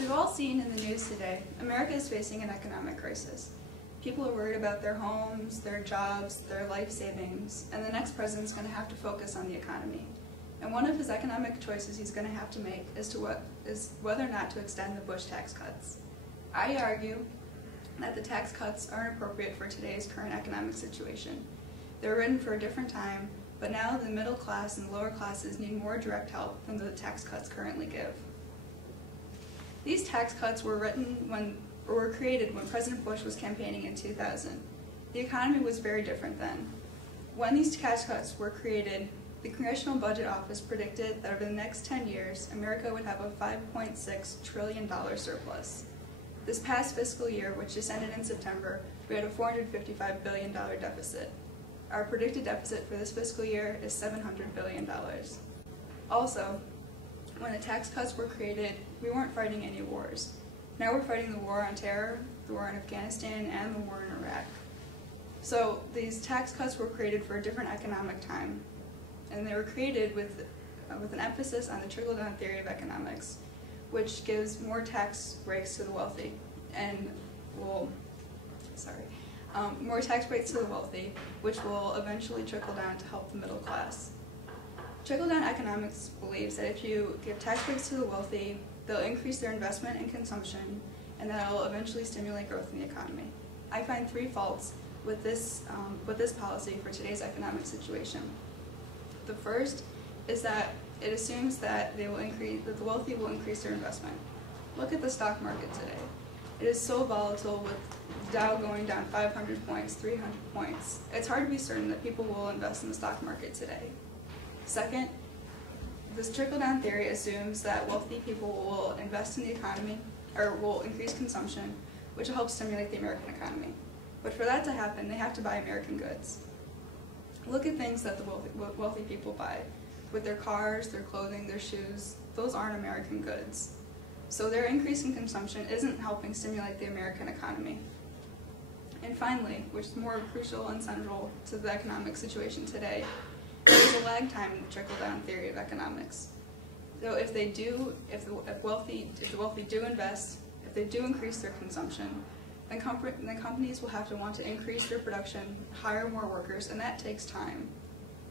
As we've all seen in the news today, America is facing an economic crisis. People are worried about their homes, their jobs, their life savings, and the next president's going to have to focus on the economy. And one of his economic choices he's going to have to make is whether or not to extend the Bush tax cuts. I argue that the tax cuts aren't appropriate for today's current economic situation. They were written for a different time, but now the middle class and the lower classes need more direct help than the tax cuts currently give. These tax cuts were created when President Bush was campaigning in 2000. The economy was very different then. When these tax cuts were created, the Congressional Budget Office predicted that over the next 10 years, America would have a $5.6 trillion surplus. This past fiscal year, which just ended in September, we had a $455 billion deficit. Our predicted deficit for this fiscal year is $700 billion. Also, when the tax cuts were created, we weren't fighting any wars. Now we're fighting the war on terror, the war in Afghanistan, and the war in Iraq. So these tax cuts were created for a different economic time, and they were created with an emphasis on the trickle-down theory of economics, which gives more tax breaks to the wealthy, and more tax breaks to the wealthy, which will eventually trickle down to help the middle class. Trickle-down economics believes that if you give tax breaks to the wealthy, they'll increase their investment and consumption, and that'll eventually stimulate growth in the economy. I find three faults with this policy for today's economic situation. The first is that it assumes that the wealthy will increase their investment. Look at the stock market today. It is so volatile, with Dow going down 500 points, 300 points. It's hard to be certain that people will invest in the stock market today. Second, this trickle-down theory assumes that wealthy people will invest in the economy, or will increase consumption, which will help stimulate the American economy. But for that to happen, they have to buy American goods. Look at things that the wealthy people buy. With their cars, their clothing, their shoes, those aren't American goods. So their increase in consumption isn't helping stimulate the American economy. And finally, which is more crucial and central to the economic situation today, there's a lag time in the trickle-down theory of economics. So if the wealthy do invest, if they do increase their consumption, then companies will have to want to increase their production, hire more workers, and that takes time.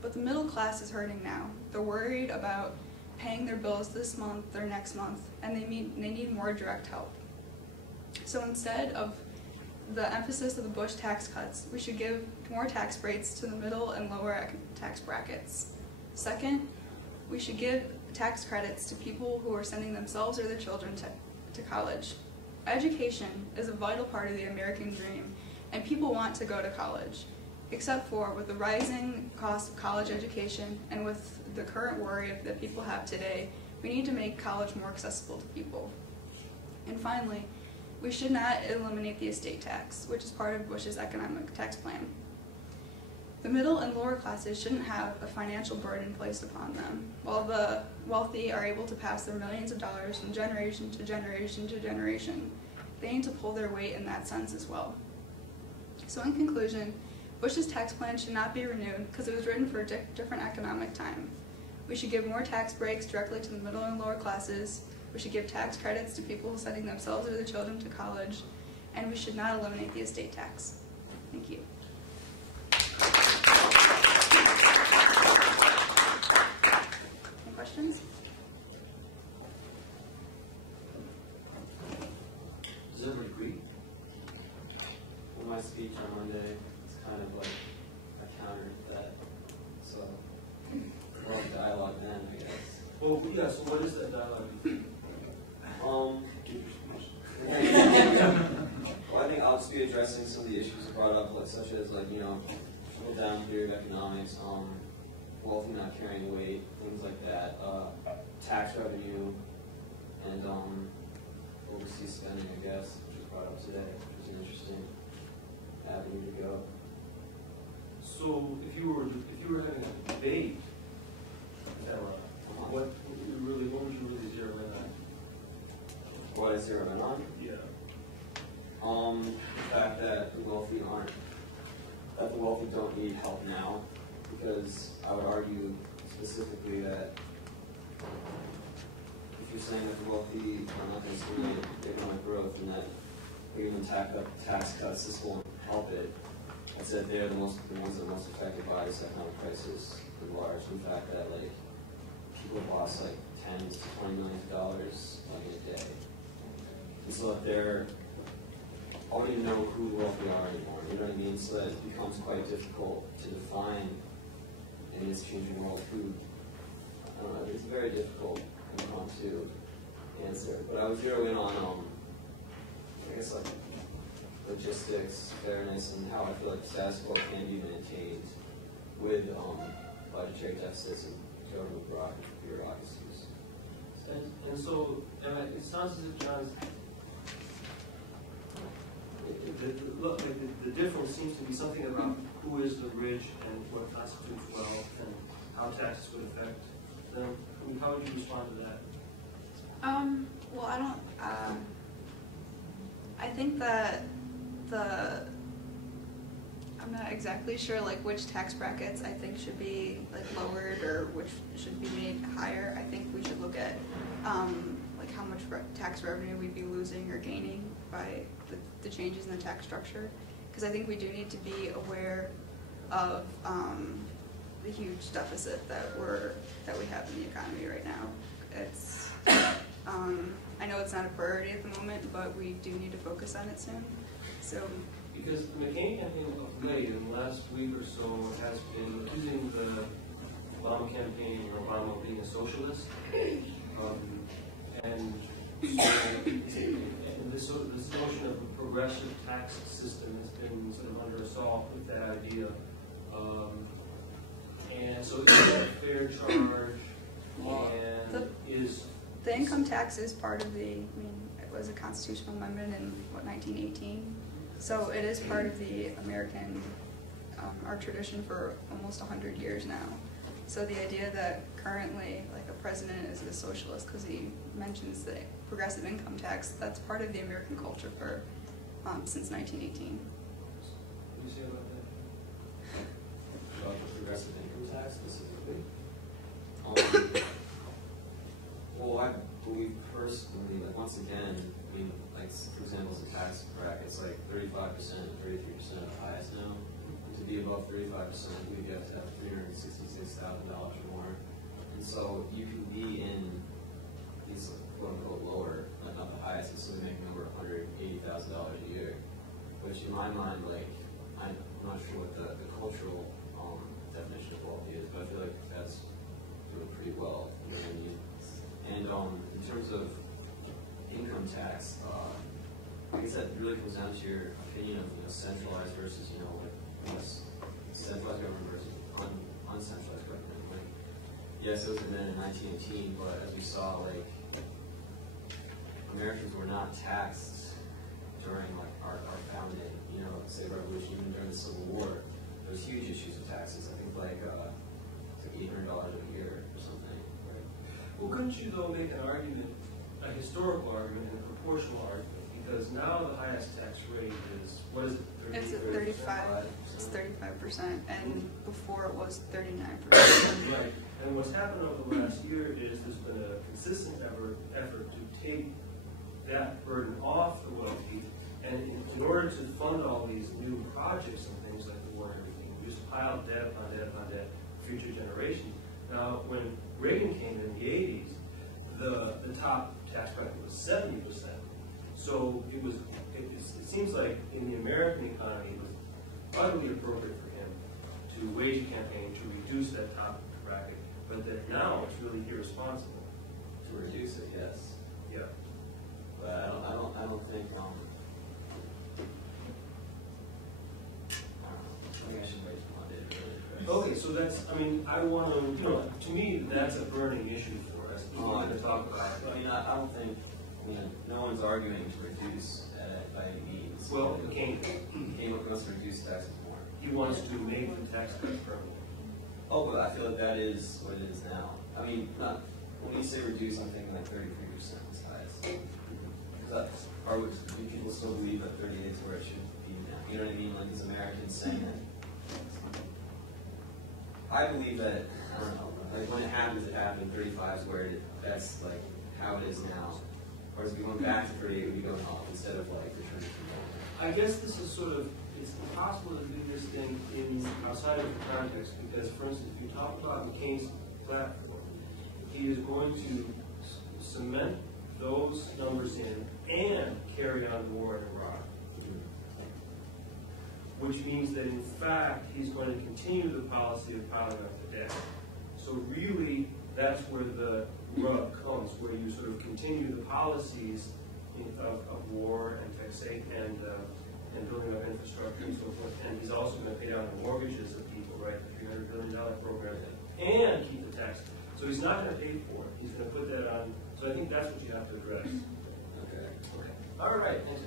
But the middle class is hurting now. They're worried about paying their bills this month or next month, and they need more direct help. So instead of the emphasis of the Bush tax cuts, we should give more tax breaks to the middle and lower tax brackets. Second, we should give tax credits to people who are sending themselves or their children to college. Education is a vital part of the American dream, and people want to go to college, except for with the rising cost of college education and with the current worry that people have today, we need to make college more accessible to people. And finally, we should not eliminate the estate tax, which is part of Bush's economic tax plan. The middle and lower classes shouldn't have a financial burden placed upon them, while the wealthy are able to pass their millions of dollars from generation to generation to generation. They need to pull their weight in that sense as well. So in conclusion, Bush's tax plan should not be renewed because it was written for a different economic time. We should give more tax breaks directly to the middle and lower classes. We should give tax credits to people sending themselves or their children to college, and we should not eliminate the estate tax. Thank you. Any questions? Does everyone agree? Well, my speech on Monday is kind of like a counter to that. So, more dialogue then, I guess. Well, yeah, so what is that dialogue? Well, I think I'll just be addressing some of the issues brought up, like such as trickle-down theory of economics, wealthy not carrying weight, things like that, tax revenue, and overseas spending, I guess, which was brought up today, which is an interesting avenue to go. So, if you were having a debate, what would you really zero in on? What I zero in on? Yeah. The fact that the wealthy don't need help now, because I would argue specifically that if if you're saying that the wealthy are not going to stimulate economic growth and that even tax cuts just won't help it, I said they're the ones that are most affected by this economic crisis in large. In fact, that like people have lost like $10 to $20 million like in a day. And so if they're, I don't even know who the wealthy are anymore, you know what I mean? So that it becomes quite difficult to define in this changing world who, I don't know, it's very difficult to answer. But I was zeroing in on, I guess like logistics, fairness, and how I feel like the status quo can be maintained with budgetary deficits and government bureaucracies. And so, it sounds as if John's, the difference seems to be something about who is the rich and what constitutes wealth and how taxes would affect them. I mean, how would you respond to that? Well, I don't, I think that I'm not exactly sure like which tax brackets I think should be like lowered or which should be made higher. I think we should look at like how much tax revenue we'd be losing or gaining by the changes in the tax structure, because I think we do need to be aware of the huge deficit that we have in the economy right now. It's I know it's not a priority at the moment, but we do need to focus on it soon. So because the McCain campaign of late, in the last week or so, has been accusing the Obama campaign or Obama of being a socialist, and so this notion of a progressive tax system has been sort of under assault with that idea. And so is that a fair charge? And the income tax is part of it was a constitutional amendment in, 1918? So it is part of the American, our tradition for almost 100 years now. So the idea that currently, like, a president is a socialist because he mentions the progressive income tax, that's part of the American culture for, since 1918. What do you say about that? About the progressive income tax specifically? Well, I believe personally, like, once again, I mean, like, for example, the tax brackets, like 35% and 33% of the highest now. And to be above 35%, you have to have $366,000 or more. And so you can be in these, quote unquote, lower, but not the highest, and still making over $180,000 a year. Which in my mind, like, I'm not sure what the cultural definition of wealthy is, but I feel like that's doing pretty well, you know what I mean? And in terms of income tax, I guess that really comes down to your opinion of centralized versus like centralized government versus uncentralized government. Like, yes, it was amended in 1918, but as we saw, like Americans were not taxed during like our founding, say revolution, even during the Civil War. There was huge issues of taxes. I think like it's like $800 a year or something. Right? Well, couldn't you though make an argument, a historical argument and a proportional argument? Because now the highest tax rate is, what is it? It's at 35. It's 35%, and before it was 39%. Right. And what's happened over the last year is there's been a consistent effort to take that burden off the wealthy, and in order to fund all these new projects and things like the war and everything, we just piled debt upon debt upon debt for future generations. Now, when Reagan came in the 80s, the top tax bracket was 70%. So it seems like in the American economy, it was utterly appropriate for him to wage a campaign to reduce that top bracket, but that now it's really irresponsible to reduce it. Yes. Yeah. But I don't think I should wait till Monday to really. Okay, so that's, I want to, to me, that's a burning issue for us. We want to talk about it. I don't think, no one's arguing to reduce by any means. Well, McCain wants to reduce taxes more. He wants to make the tax cuts permanent. Oh, but I feel like that is what it is now. When you say reduce, I'm thinking like 33% is highest. Do people still believe that 38 is where it should be now? You know what I mean? Like these Americans saying that. I believe that, I don't know, like when it happens, 35 is where that's like how it is now? Or is it going back to 38, would be going up instead of like returning to normal? I guess this is sort of, it's impossible to do this thing in outside of the context because, for instance, if you talk about McCain's platform, he is going to cement those numbers in and carry on the war in Iraq. Which means that in fact he's going to continue the policy of piling up the debt. So really, that's where the rub comes, where you sort of continue the policies of war and taxation and building up infrastructure and so forth. And he's also going to pay down the mortgages of people, right? The $300 billion program, and keep the tax. So he's not going to pay for it. He's going to put that on. So I think that's what you have to address. Okay. Okay. All right. Thanks.